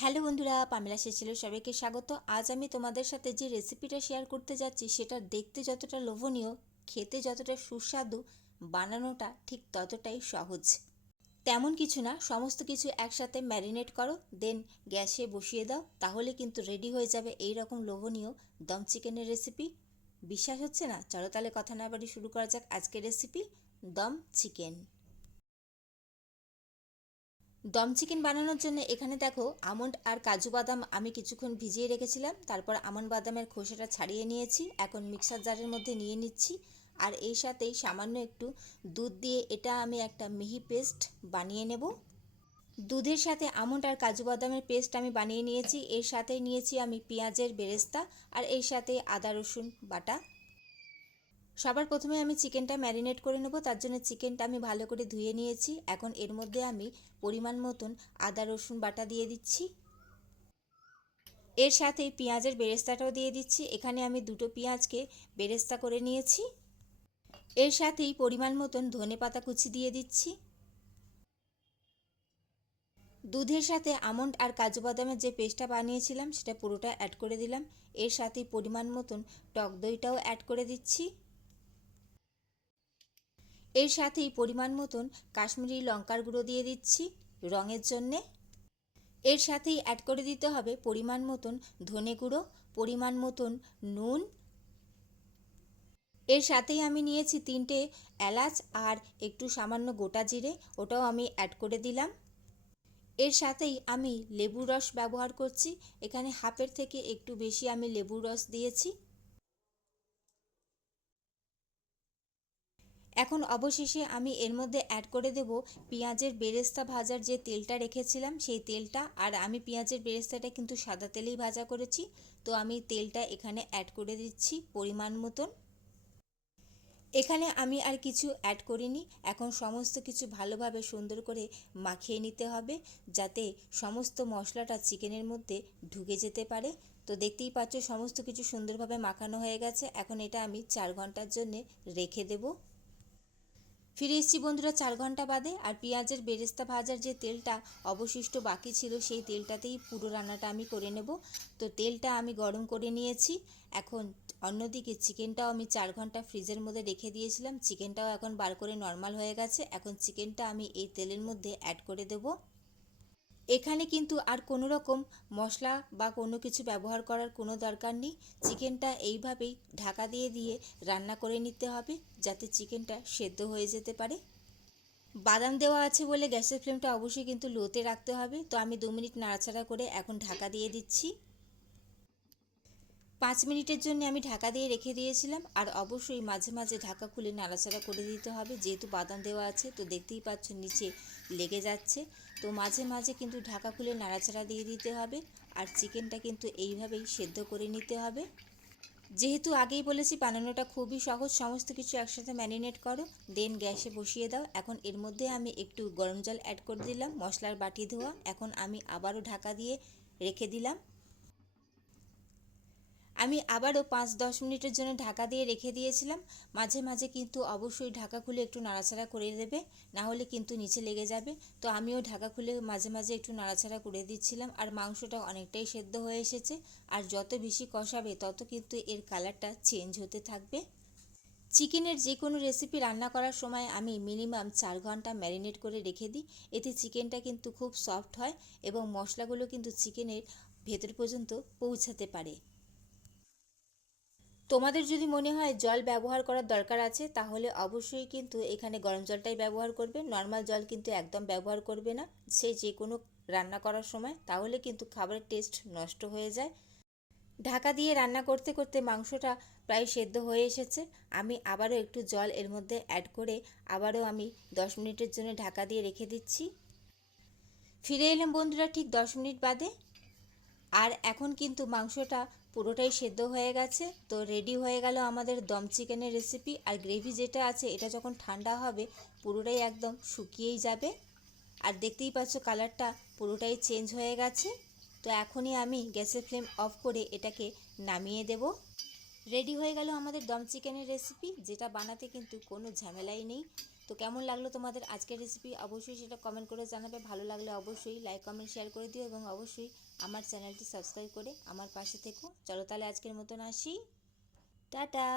Hello বন্ধুরা, Pamela সেচিলো সবাইকে স্বাগত। আজ আমি তোমাদের সাথে যে রেসিপিটা শেয়ার করতে যাচ্ছি সেটা দেখতে যতটা লোভনীয়, খেতে যতটা সুস্বাদু, বানানোটা ঠিক ততটাই সহজ। তেমন কিছু না, সমস্ত কিছু একসাথে ম্যারিনেট করো, দেন গ্যাসে বসিয়ে দাও, তাহলে কিন্তু রেডি হয়ে যাবে এই রকম লোভনীয় দম চিকেনের রেসিপি। বিশ্বাস হচ্ছে না? চলো তাহলে কথা না বাড়ি শুরু করা যাক আজকের রেসিপি, দম চিকেন। দম চিকেন বানানোর জন্য এখানে দেখো আমন্ড আর কাজু বাদাম আমি কিছুক্ষণ ভিজিয়ে রেখেছিলাম, তারপর আমন্ড বাদামের খোসাটা ছাড়িয়ে নিয়েছি, এখন মিক্সার জারের মধ্যে নিয়ে নিচ্ছি। আর এই সাথেই সামান্য একটু দুধ দিয়ে এটা আমি একটা মিহি পেস্ট বানিয়ে নেব। দুধের সাথে আমন্ড আর কাজু বাদামের পেস্ট আমি বানিয়ে নিয়েছি, এর সাথে নিয়েছি আমি পেঁয়াজের বেরেস্তা, আর এর সাথে আদা রসুন বাটা। সবার প্রথমে আমি চিকেনটা ম্যারিনেট করে নেব, তার জন্য চিকেনটা আমি ভালো করে ধুয়ে নিয়েছি। এখন এর মধ্যে আমি পরিমাণ মতন আদা রসুন বাটা দিয়ে দিচ্ছি, এর সাথে পেঁয়াজের বেরেস্তাটাও দিয়ে দিচ্ছি। এখানে আমি দুটো পেঁয়াজকে বেরেস্তা করে নিয়েছি। এর সাথেই পরিমাণ মতন ধনেপাতা কুচি দিয়ে দিচ্ছি। দুধের সাথে আমন্ড আর কাজু বাদামের যে পেস্টটা বানিয়েছিলাম সেটা পুরোটা অ্যাড করে দিলাম। এর সাথেই পরিমাণ মতন টক দইটাও অ্যাড করে দিচ্ছি। এর সাথেই পরিমাণ মতন কাশ্মীরি লঙ্কার গুঁড়ো দিয়ে দিচ্ছি রঙের জন্যে। এর সাথেই অ্যাড করে দিতে হবে পরিমাণ মতন ধনে গুঁড়ো, পরিমাণ মতন নুন। এর সাথেই আমি নিয়েছি 3টে এলাচ আর একটু সামান্য গোটা জিরে, ওটাও আমি অ্যাড করে দিলাম। এর সাথেই আমি লেবুর রস ব্যবহার করছি, এখানে হাফের থেকে একটু বেশি আমি লেবুর রস দিয়েছি। এখন অবশেষে আমি এর মধ্যে অ্যাড করে দেব পেঁয়াজের বেরেস্তা ভাজার যে তেলটা রেখেছিলাম সেই তেলটা। আর আমি পেঁয়াজের বেরেস্তাটা কিন্তু সাদা তেলেই ভাজা করেছি, তো আমি তেলটা এখানে অ্যাড করে দিচ্ছি পরিমাণ মতন। এখানে আমি আর কিছু অ্যাড করিনি। এখন সমস্ত কিছু ভালোভাবে সুন্দর করে মাখিয়ে নিতে হবে, যাতে সমস্ত মশলাটা চিকেনের মধ্যে ঢুকে যেতে পারে। তো দেখতেই পাচ্ছ সমস্ত কিছু সুন্দরভাবে মাখানো হয়ে গেছে। এখন এটা আমি 4 ঘন্টার জন্য রেখে দেব। ফিরে এসেছি বন্ধুরা 4 ঘন্টা বাদে। আর পেঁয়াজের বেরেস্তা ভাজার যে তেলটা অবশিষ্ট বাকি ছিল সেই তেলটাতেই পুরো রান্নাটা আমি করে নেব। তো তেলটা আমি গরম করে নিয়েছি। এখন অন্যদিকে চিকেনটাও আমি 4 ঘন্টা ফ্রিজের মধ্যে রেখে দিয়েছিলাম, চিকেনটাও এখন বার করে নর্মাল হয়ে গেছে। এখন চিকেনটা আমি এই তেলের মধ্যে অ্যাড করে দেব। এখানে কিন্তু আর কোনো রকম মশলা বা কোনো কিছু ব্যবহার করার কোনো দরকার নেই। চিকেনটা এইভাবেই ঢাকা দিয়ে দিয়ে রান্না করে নিতে হবে, যাতে চিকেনটা সেদ্ধ হয়ে যেতে পারে। বাদাম দেওয়া আছে বলে গ্যাসের ফ্লেমটা অবশ্যই কিন্তু লোতে রাখতে হবে। তো আমি 2 মিনিট নাড়াচাড়া করে এখন ঢাকা দিয়ে দিচ্ছি। 5 মিনিটের জন্য আমি ঢাকা দিয়ে রেখে দিয়েছিলাম। আর অবশ্যই মাঝে মাঝে ঢাকা খুলে নাড়াচাড়া করে দিতে হবে, যেহেতু বাদাম দেওয়া আছে। তো দেখতেই পাচ্ছ নিচে লেগে যাচ্ছে, তো মাঝে মাঝে কিন্তু ঢাকা খুলে নাড়াচাড়া দিয়ে দিতে হবে। আর চিকেনটা কিন্তু এইভাবেই সেদ্ধ করে নিতে হবে। যেহেতু আগেই বলেছি বানানোটা খুবই সহজ, সমস্ত কিছু একসাথে ম্যারিনেট করো, দেন গ্যাসে বসিয়ে দাও। এখন এর মধ্যে আমি একটু গরম জল অ্যাড করে দিলাম, মশলার বাটি ধোয়া। এখন আমি আবারও ঢাকা দিয়ে রেখে দিলাম। আমি আবারও 5-10 মিনিটের জন্য ঢাকা দিয়ে রেখে দিয়েছিলাম। মাঝে মাঝে কিন্তু অবশ্যই ঢাকা খুলে একটু নাড়াচাড়া করে দেবে, না হলে কিন্তু নিচে লেগে যাবে। তো আমিও ঢাকা খুলে মাঝে মাঝে একটু নাড়াচাড়া করে দিচ্ছিলাম। আর মাংসটা অনেকটাই সেদ্ধ হয়ে এসেছে। আর যত বেশি কষাবে তত কিন্তু এর কালারটা চেঞ্জ হতে থাকবে। চিকেনের যে কোনো রেসিপি রান্না করার সময় আমি মিনিমাম 4 ঘন্টা ম্যারিনেট করে রেখে দিই। এতে চিকেনটা কিন্তু খুব সফট হয় এবং মশলাগুলো কিন্তু চিকেনের ভেতর পর্যন্ত পৌঁছাতে পারে। তোমাদের যদি মনে হয় জল ব্যবহার করার দরকার আছে, তাহলে অবশ্যই কিন্তু এখানে গরম জলটাই ব্যবহার করবে, নর্মাল জল কিন্তু একদম ব্যবহার করবে না সে যে কোনো রান্না করার সময়, তাহলে কিন্তু খাবারের টেস্ট নষ্ট হয়ে যায়। ঢাকা দিয়ে রান্না করতে করতে মাংসটা প্রায় সেদ্ধ হয়ে এসেছে। আমি আবারও একটু জল এর মধ্যে অ্যাড করে আবারও আমি 10 মিনিটের জন্য ঢাকা দিয়ে রেখে দিচ্ছি। ফিরে এলাম বন্ধুরা ঠিক 10 মিনিট বাদে। আর এখন কিন্তু মাংসটা পুরোটাই সেদ্ধ হয়ে গেছে। তো রেডি হয়ে গেল আমাদের দম চিকেনের রেসিপি। আর গ্রেভি যেটা আছে এটা যখন ঠান্ডা হবে পুরোটাই একদম শুকিয়েই যাবে। আর দেখতেই পাচ্ছ কালারটা পুরোটাই চেঞ্জ হয়ে গেছে। তো এখনই আমি গ্যাসের ফ্লেম অফ করে এটাকে নামিয়ে দেব। রেডি হয়ে গেল আমাদের দম চিকেনের রেসিপি, যেটা বানাতে কিন্তু কোনো ঝামেলাই নেই। তো কেমন লাগলো তোমাদের আজকের রেসিপি অবশ্যই সেটা কমেন্ট করে জানাবে। ভালো লাগলে অবশ্যই লাইক কমেন্ট শেয়ার করে দিও এবং অবশ্যই আমার চ্যানেলটি সাবস্ক্রাইব করে আমার পাশে থেকো। চলো তাহলে আজকের মতন আসি, টাটা।